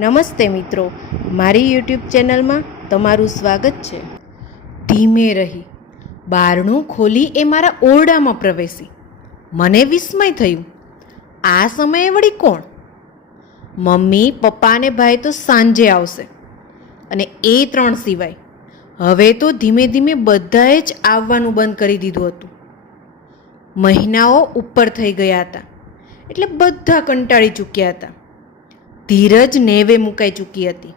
નમસ્તે મિત્રો, મારી યુટ્યુબ ચેનલમાં તમારું સ્વાગત છે. ધીમે રહી. બારણું ખોલી એ મારા ઓરડામાં પ્રવેશી. મને વિસ્મય થયું. આ સમયે વળી કોણ? મમ્મી, પપ્પા અને ભાઈ તો સાંજે આવશે. અને એ ત્રણ સિવાય. હવે તો ધીમે ધીમે બધાએ જ આવવાનું બંધ કરી દીધું હતું. મહિનાઓ ઉપર થઈ ગયા હતા. એટલે બધા કંટાળી ચૂક્યા હતા. ધીરજ નેવે મુકાઈ ચૂકી હતી.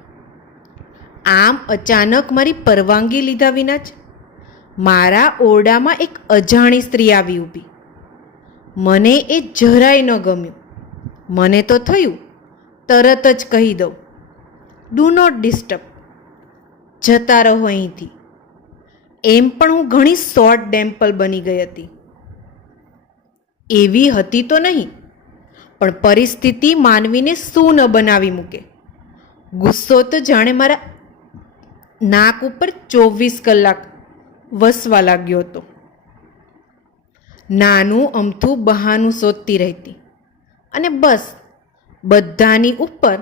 આમ અચાનક મારી પરવાનગી લીધા વિના જ મારા ઓરડામાં એક અજાણી સ્ત્રી આવી ઊભી. મને એ જરાય ન ગમ્યું. મને તો થયું, તરત જ કહી દઉં ડુ નોટ ડિસ્ટર્બ જતા રહો અહીંથી. એમ પણ હું ઘણી શોર્ટ ડેમ્પલ બની ગઈ હતી. એવી હતી તો નહીં પણ પરિસ્થિતિ માનવીને શું ન બનાવી મૂકે? ગુસ્સો તો જાણે મારા નાક ઉપર ચોવીસ કલાક વસવા લાગ્યો હતો. નાનું અમથું બહાનું શોધતી રહેતી અને બસ બધાની ઉપર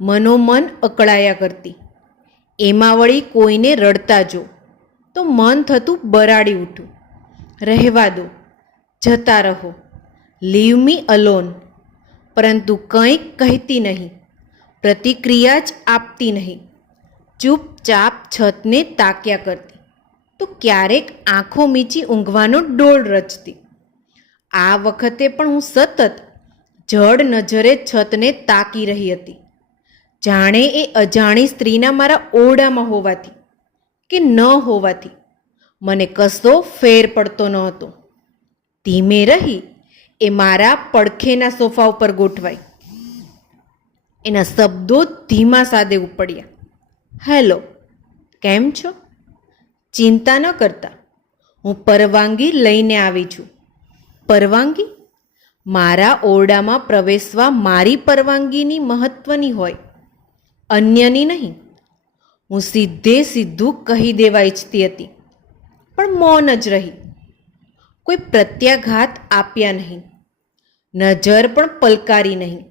મનોમન અકળાયા કરતી. એમાં વળી કોઈને રડતા જો તો મન થતું બરાડી ઉઠું. રહેવા દો, જતા રહો, લીવ મી અલોન. પરંતુ કંઈ કહેતી નહીં, પ્રતિક્રિયા જ આપતી નહીં, ચૂપચાપ છતને તાક્યા કરતી. તો ક્યારેક આંખો મીચી ઊંઘવાનો ડોળ રચતી. આ વખતે પણ હું સતત જડ નજરે છતને તાકી રહી હતી. જાણે એ અજાણી સ્ત્રીના મારા ઓરડામાં હોવાથી કે ન હોવાથી મને કશો ફેર પડતો ન હતો. ધીમે રહી એ મારા પડખેના સોફા ઉપર ગોઠવાઈ એના શબ્દો ધીમા સાદે ઉપડ્યા. હેલો, કેમ છો? ચિંતા ન કરતા. હું પરવાનગી લઈને આવી છું. પરવાનગી? મારા ઓરડામાં પ્રવેશવા મારી પરવાનગીની મહત્ત્વની હોય. અન્યની નહીં. હું સીધે સીધું કહી દેવા ઈચ્છતી હતી. પણ મૌન જ રહી. કોઈ પ્રત્યાઘાત આપ્યા નહીં. નજર પણ પલકારી નહીં.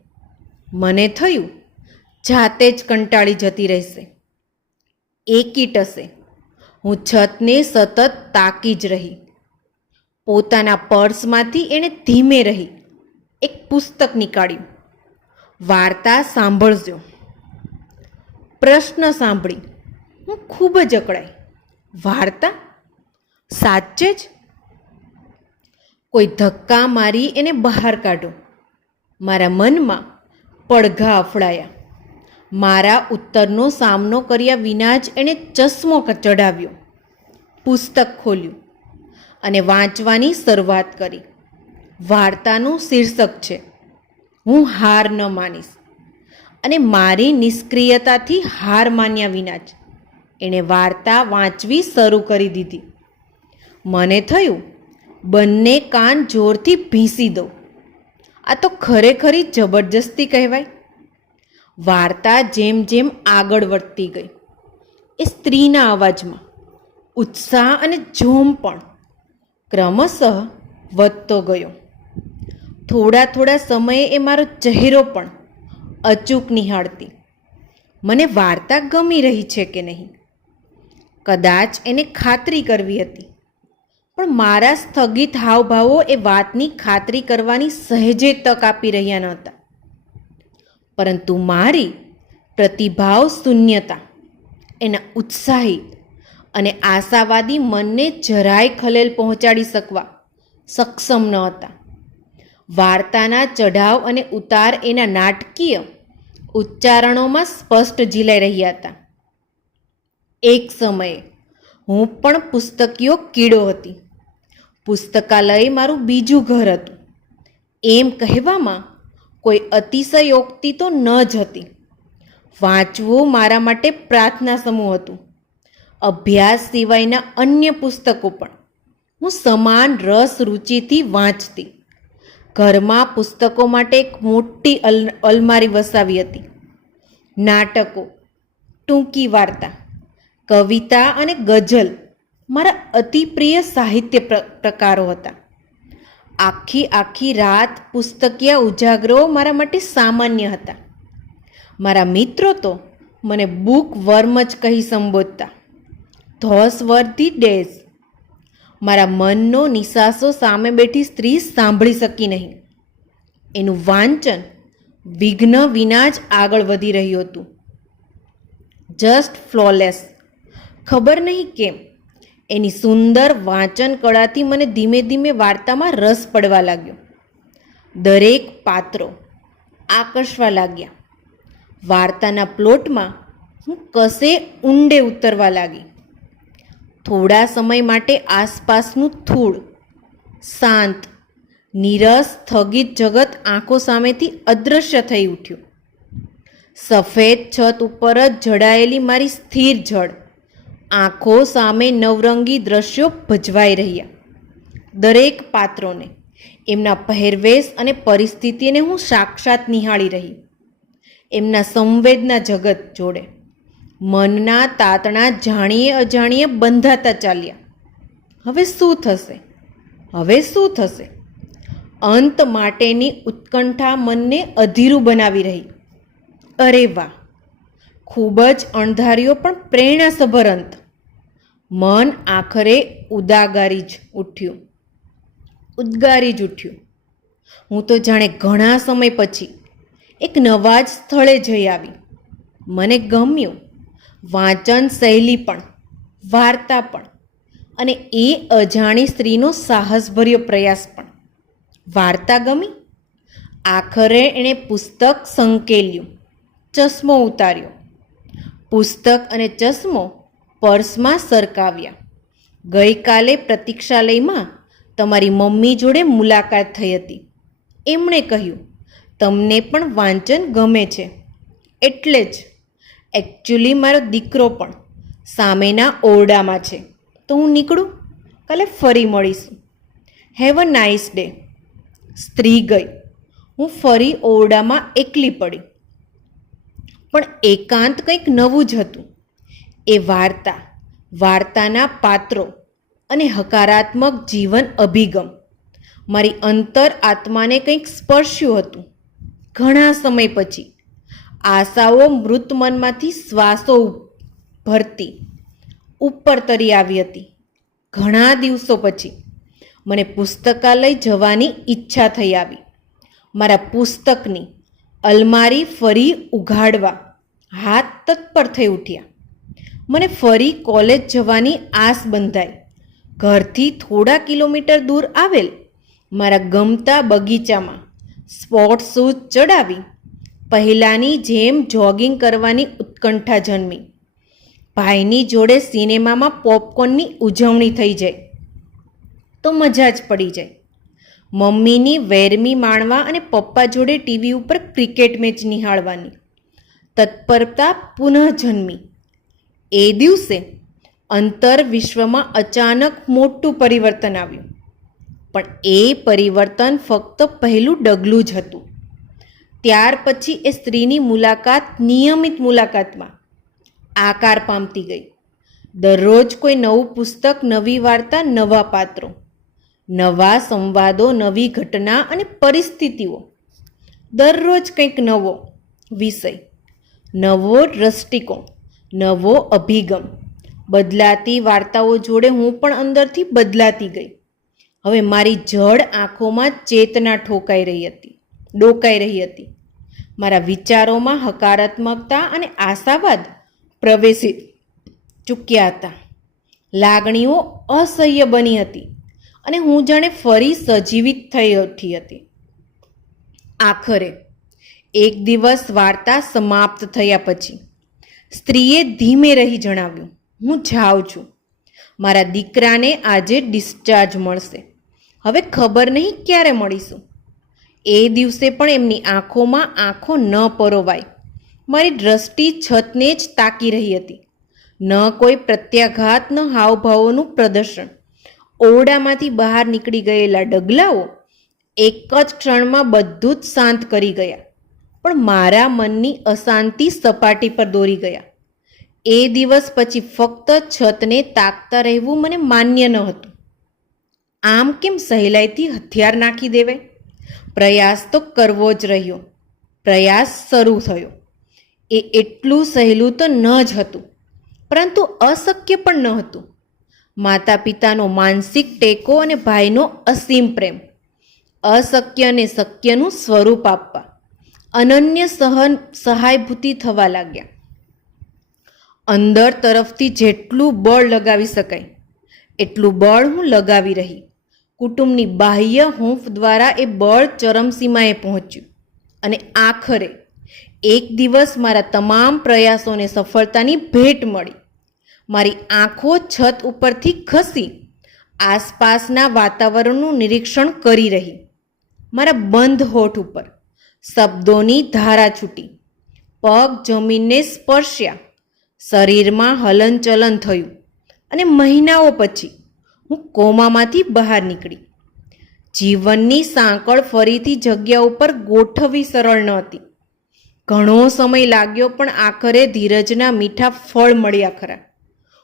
મને થયું, જાતે જ કંટાળી જતી રહેશે. એકી ટસે. હું છતને સતત તાકી જ રહી. પોતાના પર્સમાંથી એણે ધીમે રહી. એક પુસ્તક નીકાળ્યું. વાર્તા સાંભળજો. પ્રશ્ન સાંભળી. હું ખૂબ જ અકળાઈ. વાર્તા? સાચે જ? કોઈ ધક્કા મારી એને બહાર કાઢો. મારા મનમાં પડઘા અફડાયા. મારા ઉત્તરનો સામનો કર્યા વિના જ એણે ચશ્મો ચડાવ્યો પુસ્તક ખોલ્યું અને વાંચવાની શરૂઆત કરી. વાર્તાનું શીર્ષક છે, હું હાર ન માનીશ. અને મારી નિષ્ક્રિયતાથી હાર માન્યા વિના જ એણે વાર્તા વાંચવી શરૂ કરી દીધી. મને થયું બંને કાન જોરથી ભીંસી દો. આ તો ખરેખરી જબરજસ્તી કહેવાય. વાર્તા જેમ જેમ આગળ વધતી ગઈ. એ સ્ત્રીના અવાજમાં ઉત્સાહ અને જોમ પણ ક્રમશઃ વધતો ગયો. થોડા થોડા સમયે એ મારો ચહેરો પણ અચૂક નિહાળતી. મને વાર્તા ગમી રહી છે કે નહીં? કદાચ એને ખાતરી કરવી હતી. પણ મારા સ્થગિત હાવભાવો એ વાતની ખાતરી કરવાની સહેજે તક આપી રહ્યા નહોતા પરંતુ મારી પ્રતિભાવ શૂન્યતા, એના ઉત્સાહિત અને આશાવાદી મનને જરાય ખલેલ પહોંચાડી શકવા સક્ષમ ન હતા. વાર્તાના ચઢાવ અને ઉતાર એના નાટકીય ઉચ્ચારણોમાં સ્પષ્ટ ઝીલાઈ રહ્યા હતા. એક સમયે હું પણ પુસ્તકીયો કીડો હતી. પુસ્તકાલય મારું બીજું ઘર હતું. એમ કહેવામાં કોઈ અતિશયોક્તિ તો ન જ હતી. વાંચવું મારા માટે પ્રાર્થના સમૂહ હતું. અભ્યાસ સિવાયના અન્ય પુસ્તકો પણ. હું સમાન રસ રુચિથી વાંચતી. ઘરમાં પુસ્તકો માટે એક મોટી અલ, અલમારી વસાવી હતી. નાટકો, ટૂંકી વાર્તા કવિતા અને ગઝલ મારા અતિ પ્રિય સાહિત્ય પ્ર, પ્રકારો હતા. આખી આખી રાત પુસ્તકીય ઉજાગરો મારા માટે સામાન્ય હતા. મારા મિત્રો તો મને બુક વર્મ જ કહી સંબોધતા. Those were the days. મારા મનનો નિશાસો સામે બેઠી સ્ત્રી સાંભળી શકી નહીં. એનું વાંચન વિઘ્ન વિના જ આગળ વધી રહ્યું હતું. જસ્ટ ફ્લોલેસ ખબર નહીં કેમ? એની સુંદર વાંચન કળાથી મને ધીમે ધીમે વાર્તામાં રસ પડવા લાગ્યો. દરેક પાત્રો આકર્ષવા લાગ્યા. વાર્તાના પ્લોટમાં હું કશે ઊંડે ઉતરવા લાગી. થોડા સમય માટે આસપાસનું ધૂળ, શાંત, નીરસ, સ્થગિત જગત આંખો સામેથી અદૃશ્ય થઈ ઉઠ્યું. સફેદ છત ઉપર જ જડાયેલી મારી સ્થિર જડ આંખો સામે નવરંગી દ્રશ્યો ભજવાઈ રહ્યા. દરેક પાત્રોને, એમના પહેરવેશ અને પરિસ્થિતિને હું સાક્ષાત નિહાળી રહી. એમના સંવેદના જગત જોડે, મનના તાતણા જાણીએ અજાણીએ બંધાતા ચાલ્યા. હવે શું થશે? હવે શું થશે? અંત માટેની ઉત્કંઠા મનને અધીરું બનાવી રહી. અરે વાહ! ખૂબ જ અણધાર્યો પણ પ્રેરણાસભર અંત. મન આખરે ઉદાગારી જ ઉઠ્યું. ઉદ્ગારી જ ઉઠ્યું. હું તો જાણે ઘણા સમય પછી એક નવા જ સ્થળે જઈ આવી. મને ગમ્યું. વાંચન શૈલી પણ, વાર્તા પણ અને એ અજાણી સ્ત્રીનો સાહસભર્યો પ્રયાસ પણ. વાર્તા ગમી. આખરે એણે પુસ્તક સંકેલ્યું. ચશ્મો ઉતાર્યો. પુસ્તક અને ચશ્મો પર્સમાં સરકાવ્યા. ગઈકાલે પ્રતીક્ષાલયમાં તમારી મમ્મી જોડે મુલાકાત થઈ હતી. એમણે કહ્યું, તમને પણ વાંચન ગમે છે. એટલે જ એકચ્યુઅલી મારો દીકરો પણ સામેના ઓરડામાં છે. તો હું નીકળું? કાલે ફરી મળીશું. હેવ અ નાઇસ ડે સ્ત્રી ગઈ. હું ફરી ઓરડામાં એકલી પડી. પણ એકાંત કંઈક નવું જ હતું. એ વાર્તા, વાર્તાના પાત્રો અને હકારાત્મક જીવન અભિગમ. મારી અંતર આત્માને કંઈક સ્પર્શ્યું હતું. ઘણા સમય પછી આશાઓ મૃત મનમાંથી શ્વાસો ભરતી, ઉપર તરી આવી હતી. ઘણા દિવસો પછી મને પુસ્તકાલય જવાની ઈચ્છા થઈ આવી. મારા પુસ્તકની અલમારી ફરી ઉઘાડવા હાથ તત્પર થઈ ઉઠ્યા. મને ફરી કોલેજ જવાની આસ બંધાઈ. ઘરથી થોડા કિલોમીટર દૂર આવેલ મારા ગમતા બગીચામાં સ્પોર્ટ શૂઝ ચડાવી, પહેલાંની જેમ જોગિંગ કરવાની ઉત્કંઠા જન્મી. ભાઈની જોડે સિનેમામાં પોપકોર્નની ઉજવણી થઈ જાય તો મજા જ પડી જાય. મમ્મીની વેરમી માણવા અને પપ્પા જોડે ટીવી ઉપર ક્રિકેટ મેચ નિહાળવાની. તત્પરતા પુનઃ જન્મી એ દિવસે અંતર વિશ્વમાં અચાનક મોટું પરિવર્તન આવ્યું. પણ એ પરિવર્તન ફક્ત પહેલું ડગલું જ હતું. ત્યાર પછી એ સ્ત્રીની મુલાકાત નિયમિત મુલાકાતમાં આકાર પામતી ગઈ. દરરોજ કોઈ નવું પુસ્તક, નવી વાર્તા, નવા પાત્રો, નવા સંવાદો, નવી ઘટના અને પરિસ્થિતિઓ. દરરોજ કંઈક નવો વિષય, નવો દ્રષ્ટિકોણ નવો અભિગમ. બદલાતી વાર્તાઓ જોડે હું પણ અંદરથી બદલાતી ગઈ. હવે મારી જડ આંખોમાં ચેતના ઠોકાઈ રહી હતી, ડોકાઈ રહી હતી. મારા વિચારોમાં હકારાત્મકતા અને આશાવાદ પ્રવેશી ચૂક્યા હતા. લાગણીઓ અસહ્ય બની હતી અને હું જાણે ફરી સજીવિત થઈ ઉઠી હતી. આખરે, એક દિવસ વાર્તા સમાપ્ત થયા પછી સ્ત્રીએ ધીમે રહી જણાવ્યું, હું જાઉં છું. મારા દીકરાને આજે ડિસ્ચાર્જ મળશે. હવે ખબર નહીં ક્યારે મળીશું. એ દિવસે પણ એમની આંખોમાં આંખો ન પરોવાય. મારી દ્રષ્ટિ છતને જ તાકી રહી હતી. ન કોઈ પ્રત્યાઘાત, ન હાવભાવોનું પ્રદર્શન. ઓરડામાંથી બહાર નીકળી ગયેલા ડગલાઓ એક જ ક્ષણમાં બધું જ શાંત કરી ગયા. પણ મારા મનની અશાંતિ સપાટી પર દોરી ગયા. એ દિવસ પછી ફક્ત છતને તાકતા રહેવું મને માન્ય ન હતું. આમ કેમ સહેલાઈથી હથિયાર નાખી દેવાય? પ્રયાસ તો કરવો જ રહ્યો. પ્રયાસ શરૂ થયો. એ એટલું સહેલું તો ન જ હતું, પરંતુ અશક્ય પણ ન હતું. માતા પિતાનો માનસિક ટેકો અને ભાઈનો અસીમ પ્રેમ. અશક્ય અને શક્યનું સ્વરૂપ આપવા. અનન્ય સહન સહાયભૂતિ થવા લાગ્યા. અંદર તરફથી જેટલું બળ લગાવી શકાય, એટલું બળ હું લગાવી રહી. કુટુંબની બાહ્ય હૂંફ દ્વારા એ બળ ચરમસીમાએ પહોંચ્યું અને આખરે એક દિવસ મારા તમામ પ્રયાસોને સફળતાની ભેટ મળી. મારી આંખો છત ઉપરથી ખસી, આસપાસના વાતાવરણનું નિરીક્ષણ કરી રહી. મારા બંધ હોઠ ઉપર શબ્દોની ધારા છૂટી. પગ જમીનને સ્પર્શ્યા. શરીરમાં હલનચલન થયું અને મહિનાઓ પછી હું કોમામાંથી બહાર નીકળી. જીવનની સાંકળ ફરીથી જગ્યા ઉપર ગોઠવવી સરળ નહોતી ઘણો સમય લાગ્યો પણ આખરે ધીરજના મીઠા ફળ મળ્યા ખરા.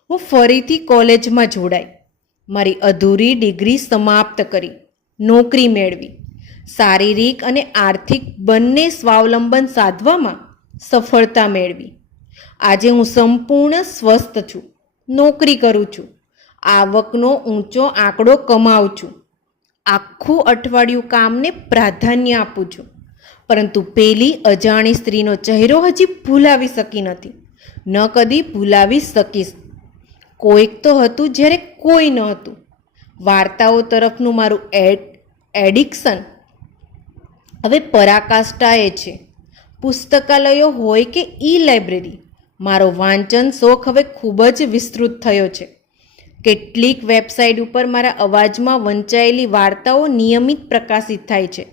હું ફરીથી કોલેજમાં જોડાઈ. મારી અધૂરી ડિગ્રી સમાપ્ત કરી. નોકરી મેળવી. શારીરિક અને આર્થિક બંને સ્વાવલંબન સાધવામાં સફળતા મેળવી. આજે હું સંપૂર્ણ સ્વસ્થ છું, નોકરી કરું છું, આવકનો ઊંચો આંકડો કમાઉં છું, આખું અઠવાડિયું કામને પ્રાધાન્ય આપું છું. પરંતુ પેલી અજાણી સ્ત્રીનો ચહેરો હજી ભૂલાવી શકી નથી, ન કદી ભૂલાવી શકીશ. કોઈક તો હતું જ્યારે કોઈ ન હતું. વાર્તાઓ તરફનું મારું એડ, એડિક્શન હવે પરાકાષ્ઠાએ છે. પુસ્તકાલયો હોય કે ઈ લાઇબ્રેરી મારો વાંચન શોખ હવે ખૂબ જ વિસ્તૃત થયો છે. કેટલીક વેબસાઇટ ઉપર મારા અવાજમાં વંચાયેલી વાર્તાઓ નિયમિત પ્રકાશિત થાય છે.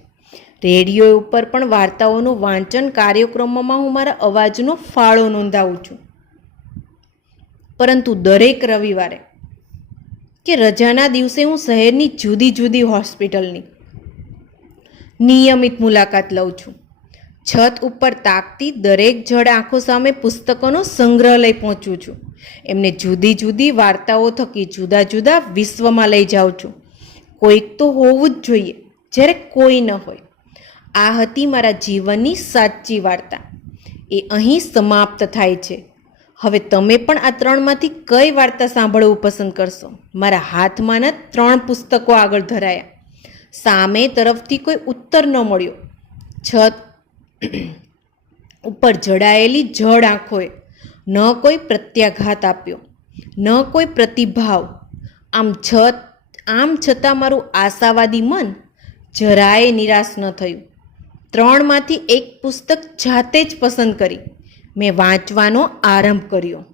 રેડિયો ઉપર પણ વાર્તાઓનું વાંચન કાર્યક્રમોમાં હું મારા અવાજનો ફાળો નોંધાવું છું. પરંતુ દરેક રવિવારે કે રજાના દિવસે હું શહેરની જુદી જુદી હોસ્પિટલની નિયમિત મુલાકાત લઉં છું. છત ઉપર તાકતી દરેક જડ આંખો સામે પુસ્તકોનો સંગ્રહ લઈ પહોંચું છું. એમને જુદી જુદી વાર્તાઓ થકી જુદા જુદા વિશ્વમાં લઈ જાઉં છું. કોઈક તો હોવું જ જોઈએ, જ્યારે કોઈ ન હોય. આ હતી મારા જીવનની સાચી વાર્તા. એ અહીં સમાપ્ત થાય છે. હવે તમે પણ આ ત્રણમાંથી કઈ વાર્તા સાંભળવું પસંદ કરશો? મારા હાથમાંના ત્રણ પુસ્તકો આગળ ધરાયા. સામે તરફથી કોઈ ઉત્તર ન મળ્યો. છત ઉપર જડાયેલી જડ આંખોએ ન કોઈ પ્રત્યાઘાત આપ્યો, ન કોઈ પ્રતિભાવ. આમ છત, આમ છતાં મારું આશાવાદી મન જરાય નિરાશ ન થયું. ત્રણમાંથી એક પુસ્તક જાતે જ પસંદ કરી. મેં વાંચવાનો આરંભ કર્યો.